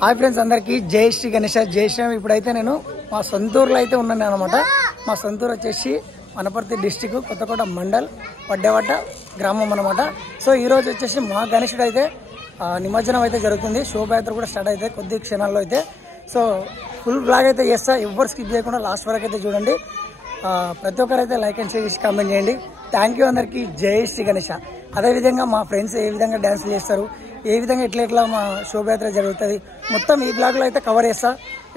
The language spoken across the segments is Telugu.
హాయ్ ఫ్రెండ్స్, అందరికి జై శ్రీ గణేష్. జై శ్రీరామ్. ఇప్పుడైతే నేను మా సొంతూరులో అయితే ఉన్నాను అనమాట. మా సొంతూరు వచ్చేసి వనపర్తి డిస్టిక్, కొత్తకోట మండల్, వడ్డేవట్ట గ్రామం అనమాట. సో ఈ రోజు వచ్చేసి మా గణేశుడు అయితే నిమజ్జనం అయితే జరుగుతుంది. శోభయాత్ర కూడా స్టార్ట్ అయితే కొద్ది క్షణాల్లో అయితే. సో ఫుల్ బ్లాగ్ అయితే చేస్తా, ఎవ్వరు స్కిప్ చేయకుండా లాస్ట్ వరకు అయితే చూడండి. ప్రతి ఒక్కరు అయితే లైక్ అండ్ షేర్ చేసి కామెంట్ చేయండి. థ్యాంక్ యూ అందరికి. జై శ్రీ గణేష. అదేవిధంగా మా ఫ్రెండ్స్ ఏ విధంగా డ్యాన్సులు చేస్తారు, ఏ విధంగా ఎట్లా మా శోభయాత్ర జరుగుతుంది, మొత్తం ఈ బ్లాగ్లో అయితే కవర్ చేస్తా.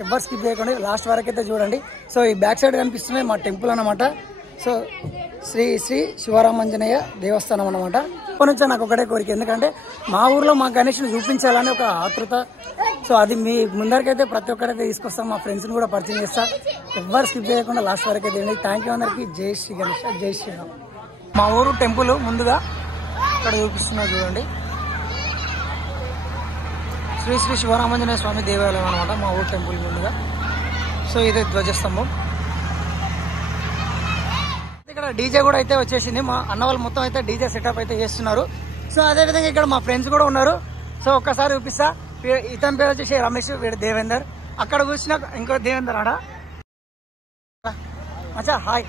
ఎవ్వరు స్కిప్ చేయకుండా లాస్ట్ వరకు అయితే చూడండి. సో ఈ బ్యాక్ సైడ్ కనిపిస్తున్నాయి మా టెంపుల్ అనమాట. సో శ్రీ శ్రీ శివరామాంజనేయ దేవస్థానం అనమాట. ఇప్పటి నుంచే నాకు ఒకటే కోరిక, ఎందుకంటే మా ఊర్లో మా గణేష్ని చూపించాలని ఒక ఆతృత. సో అది మీ ముందరికైతే ప్రతి ఒక్కరైతే తీసుకొస్తాం. మా ఫ్రెండ్స్ని కూడా పరిచయం చేస్తా. ఎవ్వరు స్కిప్ చేయకుండా లాస్ట్ వరకు అయితే తినండి. థ్యాంక్ యూ అందరికి. జై శ్రీ గణేష్, జై శ్రీరామ్. మా ఊరు టెంపుల్ ముందుగా ఇక్కడ చూపిస్తున్నా చూడండి. శ్రీ శ్రీ శివరామాంజనేయ స్వామి దేవాలయం అనమాట మా ఊరు టెంపుల్ ముందుగా. సో ఇదే ధ్వజస్తంభం. ఇక్కడ డీజే కూడా అయితే వచ్చేసింది. మా అన్న వాళ్ళు మొత్తం అయితే డీజే సెటప్ అయితే చేస్తున్నారు. సో అదే విధంగా ఇక్కడ మా ఫ్రెండ్స్ కూడా ఉన్నారు. సో ఒక్కసారి చూపిస్తా. ఇతని పేరు వచ్చేసి రమేష్, వీడు దేవేందర్. అక్కడ కూర్చున్న ఇంకో దేవేందర్ ఆడ. అచ్చా హాయ్.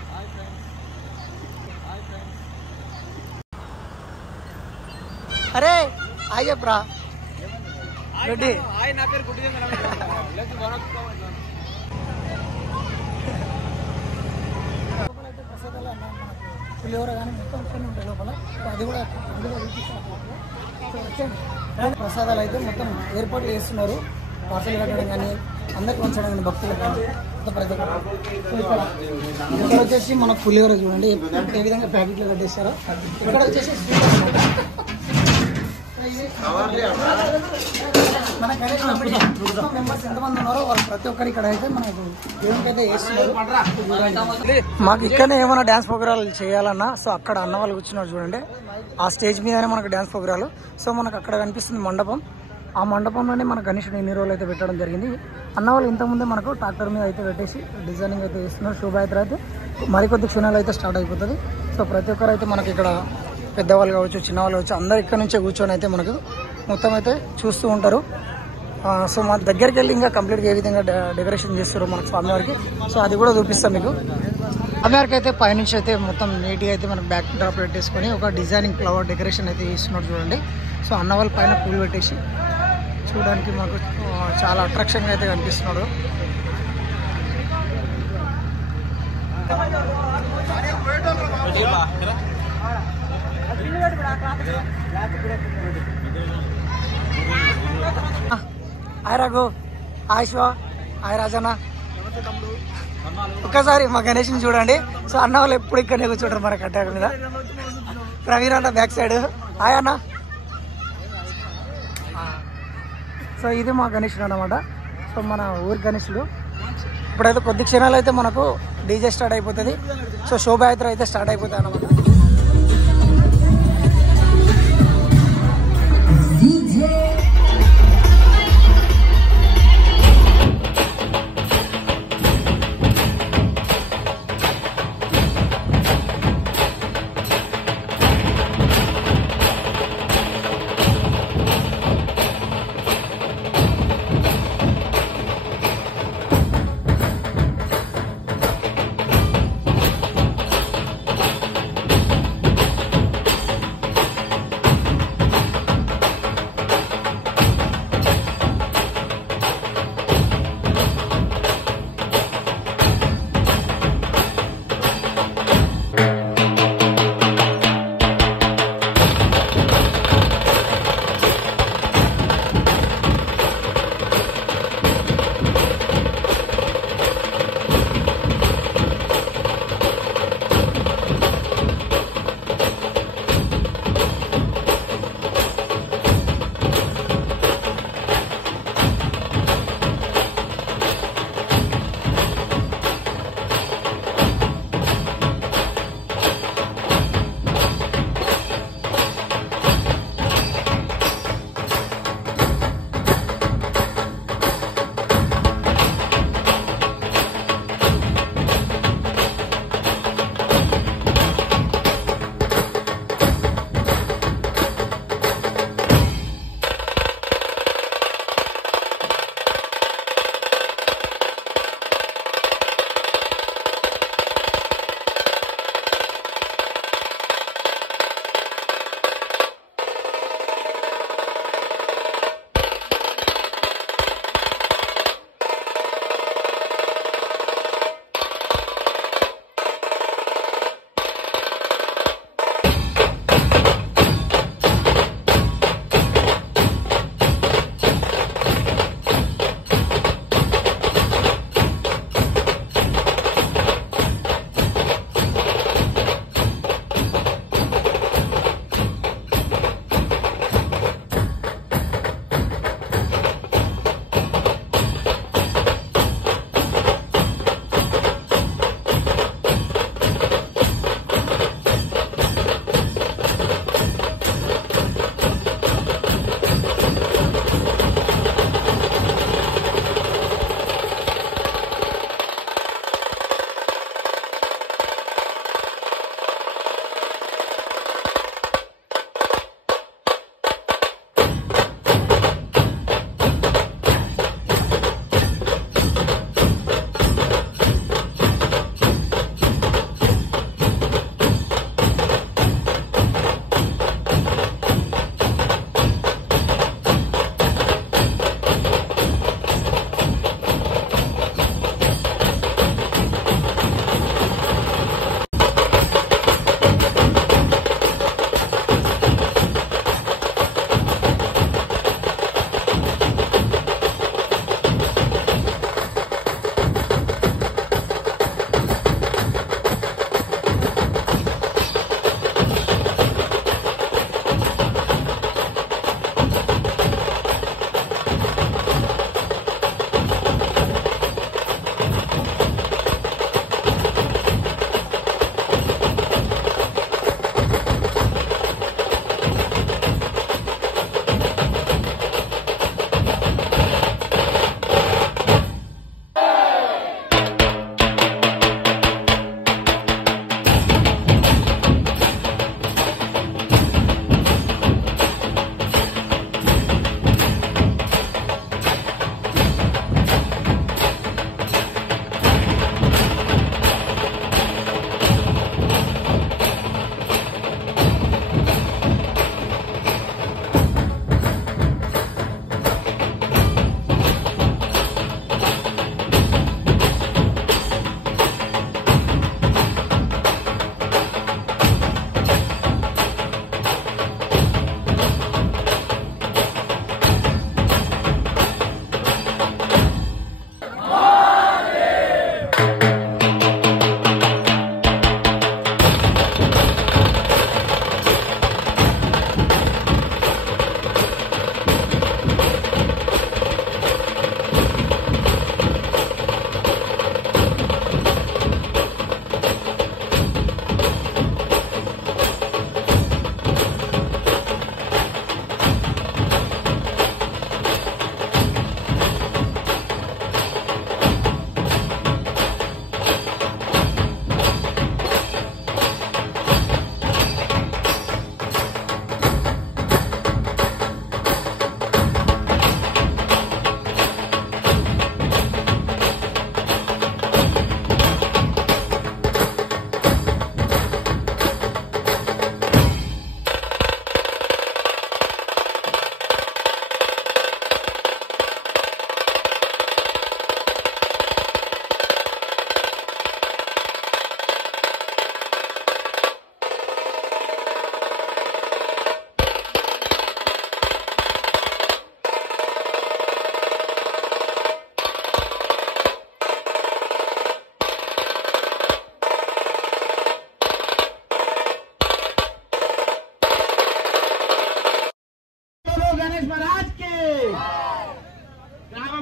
అరే హాయ్ చెప్పరా రెడ్డి. పులిహోర కానీ మొత్తం ఉంటాయి లోపల. అది కూడా ప్రసాదాలు అయితే మొత్తం ఏర్పాట్లు చేస్తున్నారు. పార్సల్ కట్టడం కానీ, అందరికి ఉంచడం కానీ, భక్తులకు కానీ ప్రతి ఇక్కడ వచ్చేసి మన పులిహోర చూడండి ఏ విధంగా ప్యాకెట్లు కట్టేస్తారో. ఇక్కడ వచ్చేసి మన గణేష్ మెంబర్స్ ఎంతమంది ఉన్నారో వాళ్ళు ప్రతి ఒక్కరు ఇక్కడ అయితే మనకు దేవునికైతే వేస్తున్నారు. మాకు ఇక్కడనే ఏమైనా డ్యాన్స్ ప్రోగ్రాలు చేయాలన్నా, సో అక్కడ అన్న వాళ్ళు కూర్చున్నారు చూడండి. ఆ స్టేజ్ మీదనే మనకు డ్యాన్స్ ప్రోగ్రాలు. సో మనకు అక్కడ కనిపిస్తుంది మండపం. ఆ మండపంలోనే మన గణేశుడు ఇన్ని రోజులు అయితే పెట్టడం జరిగింది. అన్న వాళ్ళు ఇంతకుముందే మనకు ట్రాక్టర్ మీద అయితే పెట్టేసి డిజైనింగ్ అయితే చేస్తున్నారు. శోభయాత్ర అయితే మరికొద్ది క్షణాలు అయితే స్టార్ట్ అయిపోతుంది. సో ప్రతి ఒక్కరు అయితే మనకి ఇక్కడ పెద్దవాళ్ళు కావచ్చు, చిన్నవాళ్ళు కావచ్చు, అందరు ఇక్కడ నుంచే కూర్చొని అయితే మనకు మొత్తం అయితే చూస్తూ ఉంటారు. సో మా దగ్గరికి వెళ్ళి ఇంకా కంప్లీట్గా ఏ విధంగా డెకరేషన్ చేస్తారు మనకు స్వామివారికి, సో అది కూడా చూపిస్తాం మీకు. స్వామివారికి అయితే పైనుంచి అయితే మొత్తం నీట్గా అయితే మనకు బ్యాక్ డ్రాప్ పెట్టేసుకొని ఒక డిజైనింగ్ ఫ్లవర్ డెకరేషన్ అయితే చేస్తున్నారు చూడండి. సో అన్న వాళ్ళ పైన పూలు పెట్టేసి చూడడానికి మాకు చాలా అట్రాక్షన్గా అయితే కనిపిస్తున్నాడు. Hi Raghu, hi Shiva, hi Rajanna. ఒక్కసారి మా గణేష్ని చూడండి. సో అన్న వాళ్ళు ఎప్పుడు ఇక్కడనే కూర్చోంటారు మన కట్టాక మీద. ప్రవీణ్ అన్న బ్యాక్ సైడ్. హాయ్ అన్న. సో ఇది మా గణేశుడు అన్నమాట. సో మన ఊరి గణేశుడు. ఇప్పుడైతే కొద్ది క్షణాలు అయితే మనకు డీజే స్టార్ట్ అయిపోతుంది. సో శోభయాత్ర అయితే స్టార్ట్ అయిపోతుంది అన్నమాట.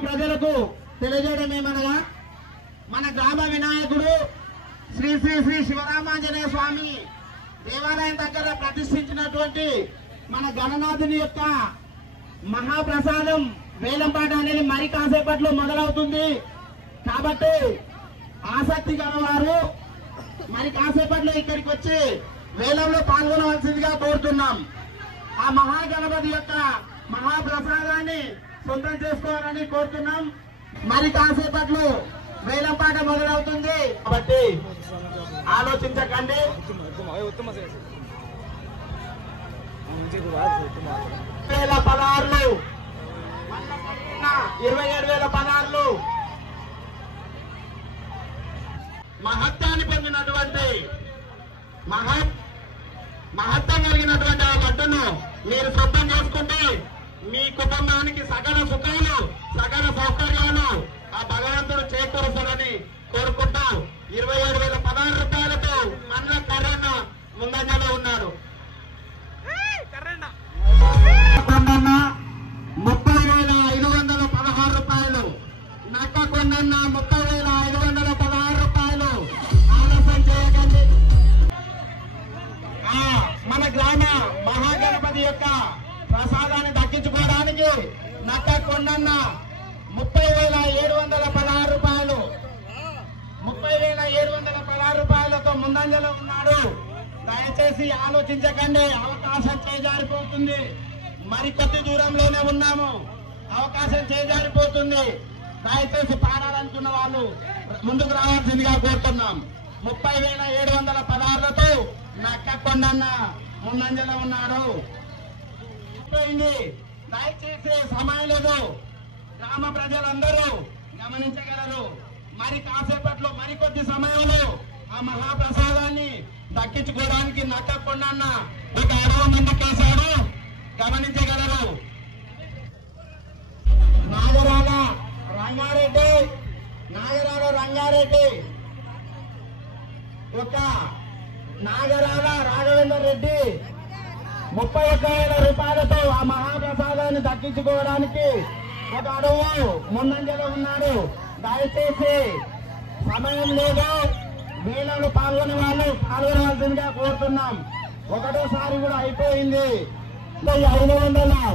ప్రజలకు తెలియజేయడం ఏమనగా మన గ్రామ వినాయకుడు శ్రీ శ్రీ శ్రీ శివరామాంజనేయ స్వామి దేవాలయం దగ్గర ప్రతిష్ఠించినటువంటి మన గణనాథుని యొక్క మహాప్రసాదం వేలంపాట అనేది మరి కాసేపట్లో మొదలవుతుంది. కాబట్టి ఆసక్తి గలవారు మరి కాసేపట్లో ఇక్కడికి వచ్చి వేలంలో పాల్గొనవలసిందిగా కోరుతున్నాం. ఆ మహాగణపతి యొక్క మహాప్రసాదాన్ని సొంతం చేసుకోవాలని కోరుతున్నాం. మరి కాసేపట్లో వేలంపాట మొదలవుతుంది. కాబట్టి ఆలోచించకండి. 27,000 మహత్యాన్ని పొందినటువంటి మహత్వం కలిగినటువంటి ఆ లడ్డును మీరు సొంతం చేసుకుంటే మీ కుటుంబానికి సకల సుఖాలు సకల సౌకర్యాలు ఆ భగవంతుడు చేకూరుస్తాడని కోరుకుంటూ 27,016 రూపాయలతో అన్న కర్రన్న ముందంజలో ఉన్నాడు. 30,516 రూపాయలు. నక్క కొండన్న 30,516 రూపాయలు. ఆలస్యం చేయకండి. మన గ్రామ మహాగణపతి యొక్క ప్రసాదాన్ని దక్కించుకోవడానికి నక్క కొండన్న 30,716 రూపాయలు 30,716 రూపాయలతో ముందంజలో ఉన్నాడు. దయచేసి ఆలోచించకండి. అవకాశం చేజారిపోతుంది. మరి కొద్ది దూరంలోనే ఉన్నాము. అవకాశం చేజారిపోతుంది. దయచేసి పాడాలనుకున్న వాళ్ళు ముందుకు రావాల్సిందిగా కోరుతున్నాం. 30,716లతో నక్క కొండన్న ముందంజలో ఉన్నాడు. దయచేసి సమయం లేదు. గ్రామ ప్రజలందరూ గమనించగలరు. మరి కాసేపట్లో మరికొద్ది సమయంలో ఆ మహాప్రసాదాన్ని దక్కించుకోవడానికి నక్క కొండన్న ఒక 60 మంది కేసాడు. గమనించగలరు. నాగరాల రంగారెడ్డి ఒక నాగరాల రాఘవేందర్ రెడ్డి 31,000 రూపాయలతో ఆ మహాప్రసాదాన్ని దక్కించుకోవడానికి ఒక అడుగు ముందంజలో ఉన్నాడు. దయచేసి సమయం లేదు. వీళ్ళను పాల్గొనే వాళ్ళు పాల్గొనవలసిందిగా కోరుతున్నాం. ఒకటోసారి కూడా అయిపోయింది. 500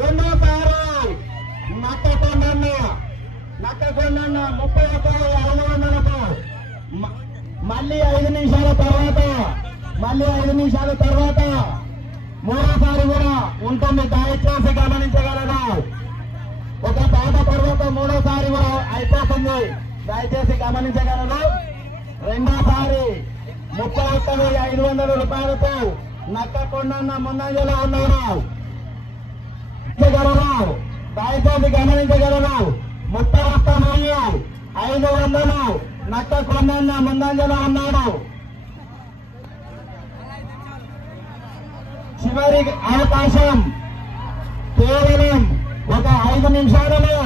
రెండోసారి నక్క కొండన్న 31,500కు మళ్ళీ 5 నిమిషాల తర్వాత మూడోసారి కూడా ఉంటుంది. దయచేసి గమనించగలరు. ఒక పాట తర్వాత మూడోసారి కూడా అయిపోతుంది. దయచేసి గమనించగలరు. రెండోసారి 31,500 రూపాయలతో నక్క కొండన్న ముందంజలో ఉన్నారు. దయచేసి గమనించగలరు. 31,500 నక్క కొండన్న ముందంజలో ఉన్నాడు. చివరి అవకాశం కేవలం ఒక 5 నిమిషాలలో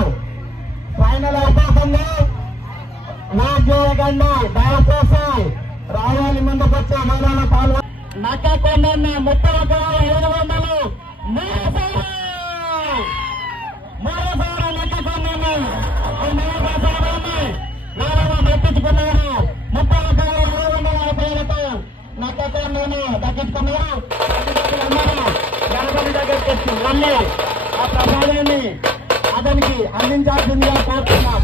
ఫైనల్ అయిపోతుంది. వెయిట్ చేయకండి. దయచేసి రావాలి. ముందుకు వచ్చే మహిళలు పాల్గొన నక్క కొండన్న 31,500 మరోసారి నక్క కొండన్న దక్కించుకున్నారు. 31,500 రూపాయలతో నక్క కొండను దక్కించుకున్నారు. గణపతి దగ్గరికి వచ్చి మళ్ళీ ఆ ప్రసాదాన్ని అతనికి అందించాల్సిందిగా కోరుతున్నాం.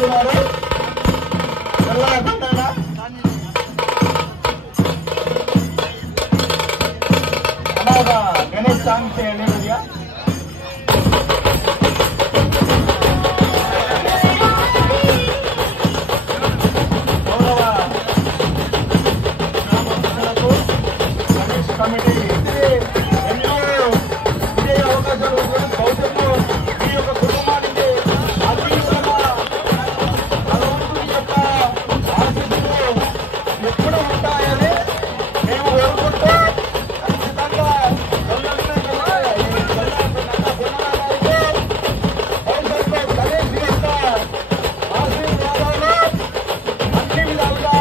కోరుతున్నారు. అలాగా గణేష్ సాంగ్ చేయండి కొద్దిగా. గౌరవ గ్రామస్తులకు గణేష్ కమిటీ ఎన్నో విజయ అవకాశాలు భవిష్యత్తు మీ యొక్క కుటుంబానికి అద్భుతంగా భగవంతుని యొక్క ఆశీస్సులు ఎప్పుడు ఉంటాయని మేము కోరుకుంటూ ఖచ్చితంగా భవిష్యత్తు గణేష్ యొక్క ఆశీర్వాదాలు అన్ని విధాలుగా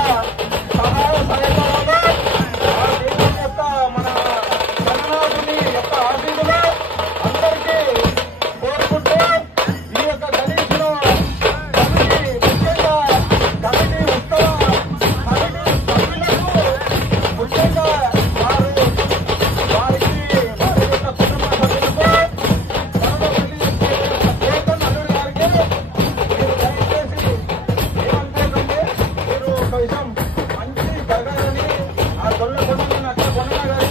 సహాయ సహకారాలు ఆ దేవుని యొక్క మన జగన్నాథుని యొక్క ఆశీస్సులు అందరికీ కోరుకుంటూ ఈ యొక్క గణేష్ను కమిటీ ముఖ్యంగా కమిటీ ఉత్తమ కమిటీ సభ్యులకు ముఖ్యంగా వారికి వారి యొక్క కుటుంబ సభ్యులకు చేతన్ అల్లుడి గారికి మీరు దయచేసి ఏమనుకోకండి. మీరు ఒక విషయం మంచి జరగాలని ఆ దొల్ల కొండ అక్కడ కొండ గారి